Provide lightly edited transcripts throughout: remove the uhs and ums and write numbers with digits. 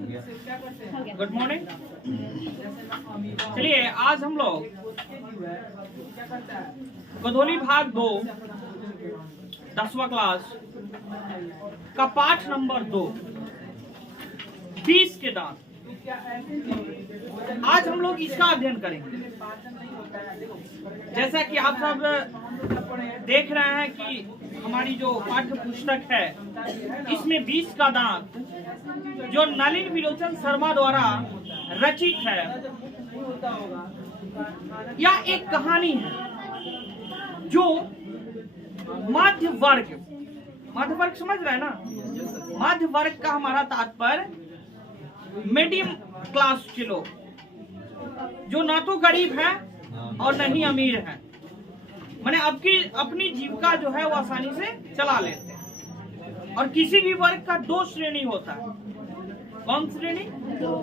Good morning. चलिए आज हम लोग गोधोली भाग 2 10वां क्लास का पाठ नंबर 2 20 के दांत, आज हम लोग इसका अध्ययन करेंगे। जैसा कि आप सब देख रहे हैं कि हमारी जो पाठ्य पुस्तक है इसमें 20 का दांत जो नलिन विलोचन शर्मा द्वारा रचित है, यह एक कहानी है जो मध्य वर्ग समझ रहे हैं ना, मध्य वर्ग का हमारा तात्पर्य मीडियम क्लास के लोग जो ना तो गरीब है और न ही अमीर है, माने अपनी जीविका जो है वो आसानी से चला लेते हैं। और किसी भी वर्ग का 2 श्रेणी होता है। कौन श्रेणी?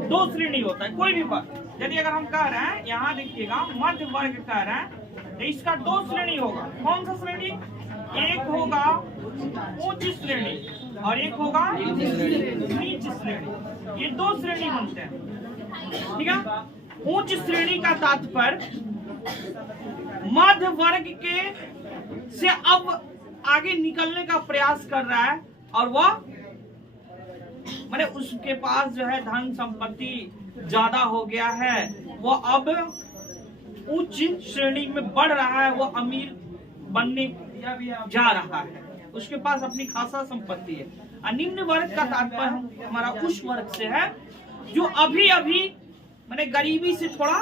2 श्रेणी होता है कोई भी वर्ग। यदि अगर हम कह रहे हैं, यहाँ देखिएगा मध्य वर्ग कह रहे हैं तो इसका 2 श्रेणी होगा। कौन सा श्रेणी? एक होगा उच्च श्रेणी और एक होगा नीच श्रेणी। ये 2 श्रेणी बनते हैं, ठीक है। उच्च श्रेणी का तात्पर्य मध्य वर्ग के से अब आगे निकलने का प्रयास कर रहा है और वह माने उसके पास जो है धन संपत्ति ज्यादा हो गया है, वो अब उच्च श्रेणी में बढ़ रहा है, वो अमीर बनने जा रहा है, उसके पास अपनी खासा संपत्ति है। और निम्न वर्ग का तात्पर्य हमारा उस वर्ग से है जो अभी माने गरीबी से थोड़ा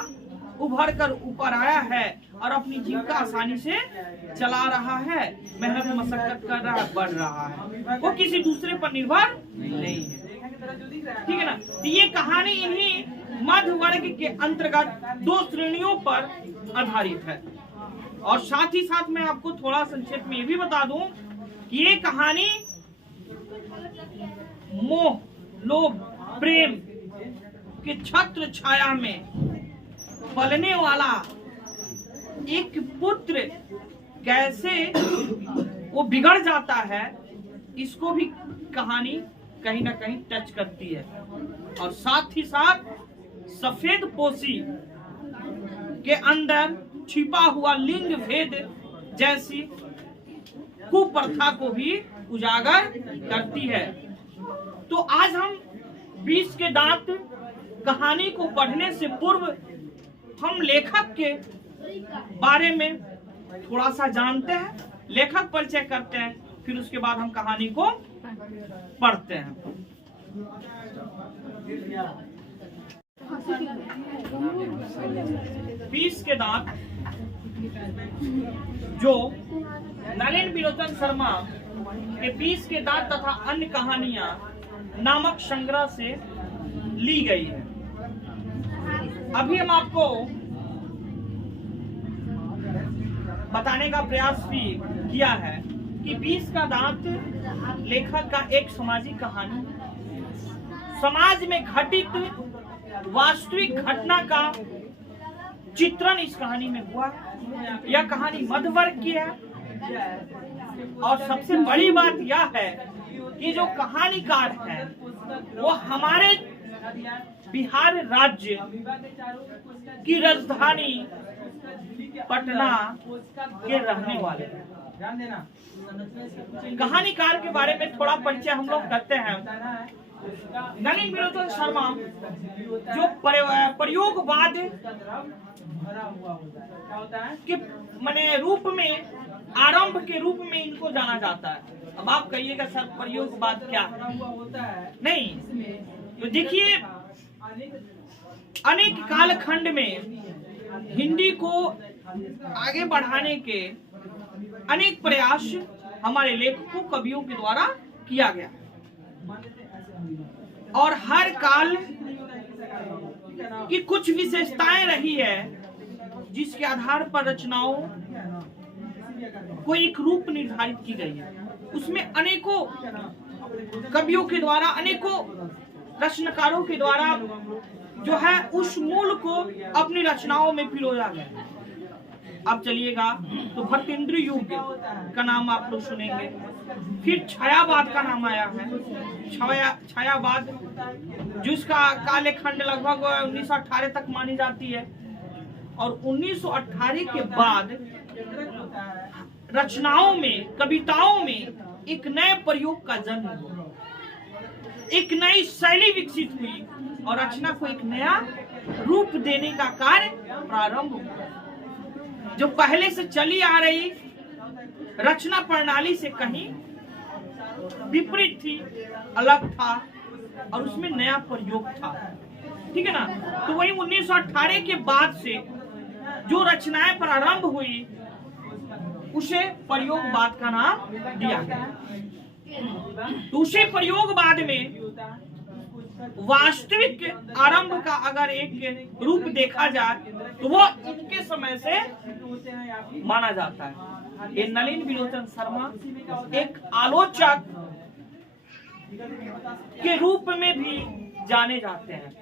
उभर कर ऊपर आया है और अपनी जीविका आसानी से चला रहा है, मेहनत मशक्कत कर रहा है, बढ़ रहा है, वो किसी दूसरे पर निर्भर नहीं है, ठीक है ना। तो ये कहानी इन्हीं मध्य वर्ग के अंतर्गत 2 श्रेणियों पर आधारित है। और साथ ही साथ मैं आपको थोड़ा संक्षेप में ये भी बता दूं कि ये कहानी मोह, लोभ, प्रेम के छत्र छाया में पलने वाला एक पुत्र कैसे वो बिगड़ जाता है, इसको भी कहानी कहीं ना कहीं टच करती है। और साथ ही साथ सफेद पोशी के अंदर छिपा हुआ लिंग भेद जैसी कुप्रथा को भी उजागर करती है। तो आज हम 20 के दांत कहानी को पढ़ने से पूर्व हम लेखक के बारे में थोड़ा सा जानते हैं, लेखक परिचय करते हैं, फिर उसके बाद हम कहानी को पढ़ते हैं। बीस के दांत जो नलिन विलोचन शर्मा के 20 के दांत तथा अन्य कहानियां नामक संग्रह से ली गई है। अभी हम आपको बताने का प्रयास भी किया है कि 20 का दांत लेखक का एक सामाजिक कहानी, समाज में घटित वास्तविक घटना का चित्रण इस कहानी में हुआ है। यह कहानी मध्य वर्ग की है और सबसे बड़ी बात यह है कि जो कहानीकार है वो हमारे बिहार राज्य की राजधानी पटना के रहने वाले हैं। कहानीकार के बारे में थोड़ा परिचय हम लोग करते हैं। नलिन विलोचन शर्मा जो प्रयोगवाद के माने रूप में, आरंभ के रूप में इनको जाना जाता है। अब आप कहिएगा सर प्रयोगवाद क्या है? नहीं, तो देखिए अनेक कालखंड में हिंदी को आगे बढ़ाने के अनेक प्रयास हमारे लेखकों, कवियों के द्वारा किया गया और हर काल की कुछ विशेषताएं रही है जिसके आधार पर रचनाओं को एक रूप निर्धारित की गई है। उसमें अनेकों कवियों के द्वारा, अनेकों रचनाकारों के द्वारा जो है उस मूल को अपनी रचनाओं में पिरोया गया। आप चलिएगा तो भट्टेंद्र युग का नाम आप लोग सुनेंगे। फिर छायावाद का नाम आया है। छायावाद जिसका कालखंड लगभग 1918 तक मानी जाती है, और 1918 के बाद रचनाओं में, कविताओं में एक नए प्रयोग का जन्म हुआ, एक नई शैली विकसित हुई और रचना को एक नया रूप देने का कार्य प्रारंभ हुआ। जो पहले से चली आ रही रचना प्रणाली से कहीं विपरीत थी, अलग था, और उसमें नया प्रयोग था। ठीक है ना। तो वही 1918 के बाद से जो रचनाएं प्रारंभ हुई उसे प्रयोगवाद का नाम दिया गया। तो उसे प्रयोगवाद में वास्तविक आरंभ का अगर एक रूप देखा जाए तो वो इनके समय से माना जाता है। ये नलिन विलोचन शर्मा एक आलोचक के रूप में भी जाने जाते हैं,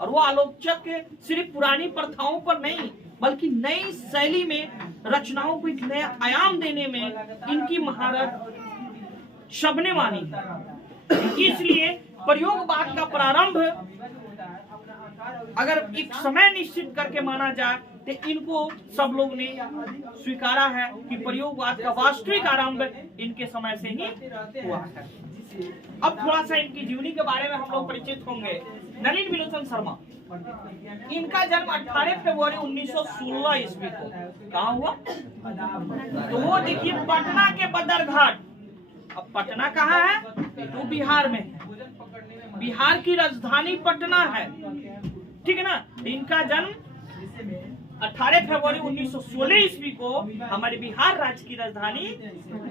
और वो आलोचक सिर्फ पुरानी प्रथाओं पर नहीं बल्कि नई शैली में रचनाओं को एक नया आयाम देने में इनकी महारत सबने मानी है। इसलिए प्रयोगवाद का प्रारंभ अगर एक समय निश्चित करके माना जाए तो इनको सब लोग ने स्वीकारा है कि प्रयोगवाद का वास्तविक आरंभ इनके समय से ही हुआ है। अब थोड़ा सा इनकी जीवनी के बारे में हम लोग परिचित होंगे। नलिन विलोचन शर्मा, इनका जन्म 18 फरवरी 1916 ईस्वी को कहाँ हुआ? तो वो देखिए पटना के बदरघाट। अब पटना कहाँ है? तो बिहार में है। बिहार की राजधानी पटना है। ठीक है ना। इनका जन्म 18 फरवरी 1916 ईस्वी को हमारे बिहार राज्य की राजधानी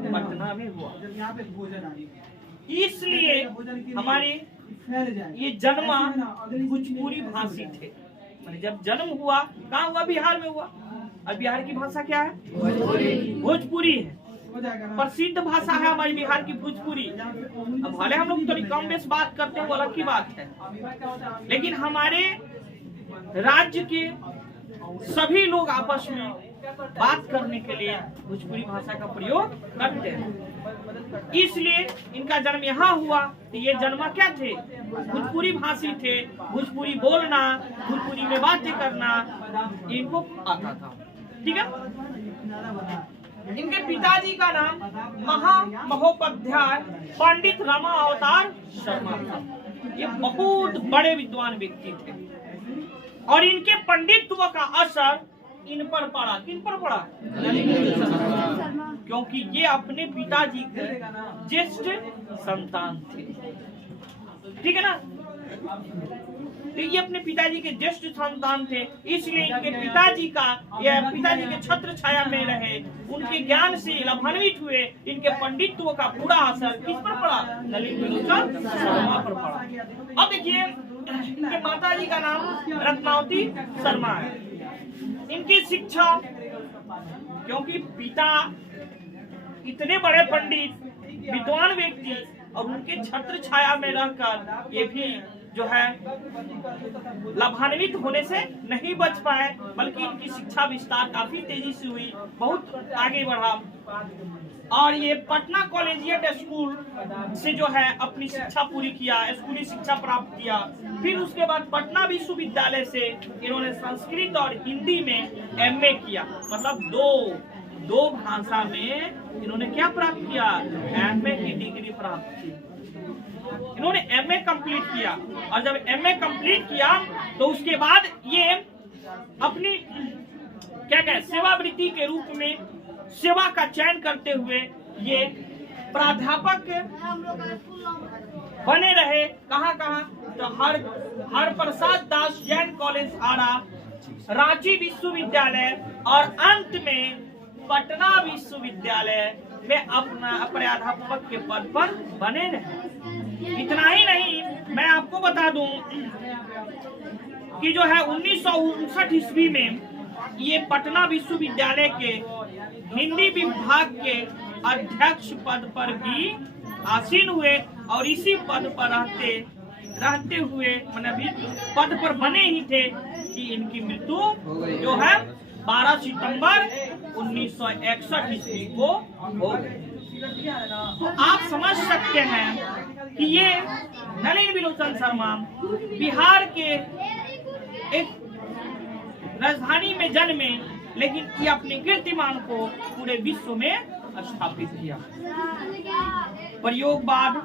पटना में हुआ। इसलिए हमारे ये जन्मा भोजपुरी भाषी थे। जब जन्म हुआ कहाँ हुआ? बिहार में हुआ। और बिहार की भाषा क्या है? भोजपुरी है। प्रसिद्ध भाषा है हमारी बिहार की भोजपुरी। अब भले हम लोग थोड़ी कम बेस बात करते हैं वो अलग की बात है, लेकिन हमारे राज्य के सभी लोग आपस में बात करने के लिए भोजपुरी भाषा का प्रयोग करते हैं। इसलिए इनका जन्म यहाँ हुआ। तो ये जन्मा क्या थे? भोजपुरी भाषी थे। भोजपुरी बोलना, भोजपुरी में बातें करना इनको आता था। ठीक है। इनके पिताजी का नाम महामहोपाध्याय पंडित रमा अवतार शर्मा था। ये बहुत बड़े विद्वान व्यक्ति थे, और इनके पंडित्व का असर इन पर पड़ा। किन पर पड़ा? क्योंकि ये अपने पिताजी के ज्येष्ठ संतान थे। ठीक है ना। तो ये अपने पिताजी के ज्येष्ठ संतान थे, इसलिए इनके पिताजी के छत्र छाया में रहे, उनके ज्ञान से लाभान्वित हुए। इनके पंडित्व का पूरा असर किस पर पड़ा? नलिन विलोचन शर्मा पर पड़ा। अब देखिए इनके माताजी का नाम रत्नावती शर्मा है। इनकी शिक्षा, क्योंकि पिता इतने बड़े पंडित विद्वान व्यक्ति और उनके छत्र छाया में रहकर ये भी जो है लाभान्वित होने से नहीं बच पाए, बल्कि इनकी शिक्षा विस्तार काफी तेजी से हुई, बहुत आगे बढ़ा। और ये पटना कॉलेजिएट स्कूल से जो है अपनी शिक्षा पूरी किया, स्कूली शिक्षा प्राप्त किया। फिर उसके बाद पटना विश्वविद्यालय से इन्होंने संस्कृत और हिंदी में एमए किया। मतलब दो भाषा में इन्होंने क्या प्राप्त किया? एमए की डिग्री प्राप्त की। इन्होंने एमए कंप्लीट किया, और जब एमए कंप्लीट किया तो उसके बाद ये अपनी क्या कहें सेवावृत्ति के रूप में सेवा का चयन करते हुए ये प्राध्यापक बने रहे। कहाँ? तो हर प्रसाद दास जैन कॉलेज आरा, रांची विश्वविद्यालय और अंत में पटना विश्वविद्यालय में अपना प्राध्यापक के पद पर बने रहे। इतना ही नहीं, मैं आपको बता दूं कि जो है 1959 ईस्वी में ये पटना विश्वविद्यालय के हिंदी विभाग के अध्यक्ष पद पर भी आसीन हुए, और इसी पद पर रहते हुए मतलब पद पर बने ही थे कि इनकी मृत्यु जो है 12 सितंबर 1961 ईस्वी को हो गए। तो आप समझ सकते हैं कि ये नलिन विलोचन शर्मा बिहार के एक राजधानी में जन्मे, लेकिन ये अपने कीर्तिमान को पूरे विश्व में स्थापित किया। प्रयोगवाद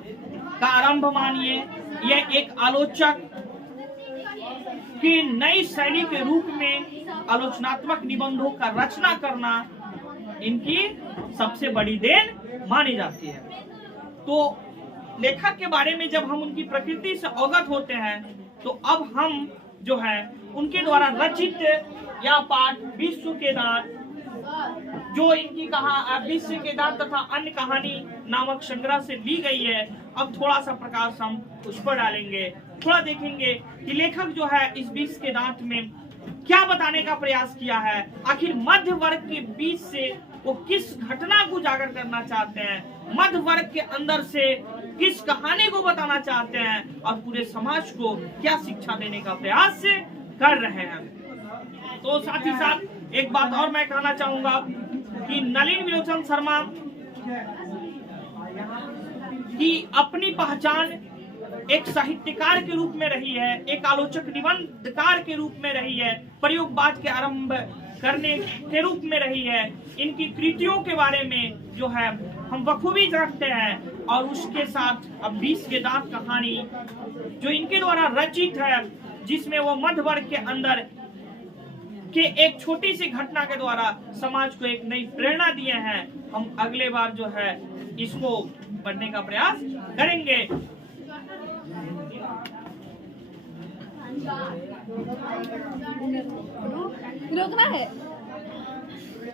का आरंभ मानिए, यह एक आलोचक की नई शैली के रूप में आलोचनात्मक निबंधों का रचना करना इनकी सबसे बड़ी देन मानी जाती है। तो लेखक के बारे में जब हम उनकी प्रकृति से अवगत होते हैं, तो अब हम जो है उनके द्वारा रचित यह पाठ विश्व के दांत, जो इनकी विश्व के दांत तथा अन्य कहानी नामक संग्रह से ली गई है, अब थोड़ा सा प्रकाश हम उस पर डालेंगे। थोड़ा देखेंगे कि लेखक जो है इस विश्व के दांत में क्या बताने का प्रयास किया है, आखिर मध्य वर्ग के बीच से वो किस घटना को उजागर करना चाहते हैं, मध्य वर्ग के अंदर से किस कहानी को बताना चाहते हैं और पूरे समाज को क्या शिक्षा देने का प्रयास कर रहे हैं। तो साथ ही साथ एक बात और मैं कहना चाहूंगा कि नलिन विलोचन शर्मा की अपनी पहचान एक साहित्यकार के रूप में रही है, एक आलोचक निबंधकार के रूप में रही है, प्रयोगवाद के आरंभ करने के रूप में रही है। इनकी कृतियों के बारे में जो है हम बखूबी जानते हैं, और उसके साथ अब विश्व के दांत कहानी जो इनके द्वारा रचित है, जिसमें वो मध्य वर्ग के अंदर के एक छोटी सी घटना के द्वारा समाज को एक नई प्रेरणा दिए हैं, हम अगले बार जो है इसको पढ़ने का प्रयास करेंगे। रोकना है।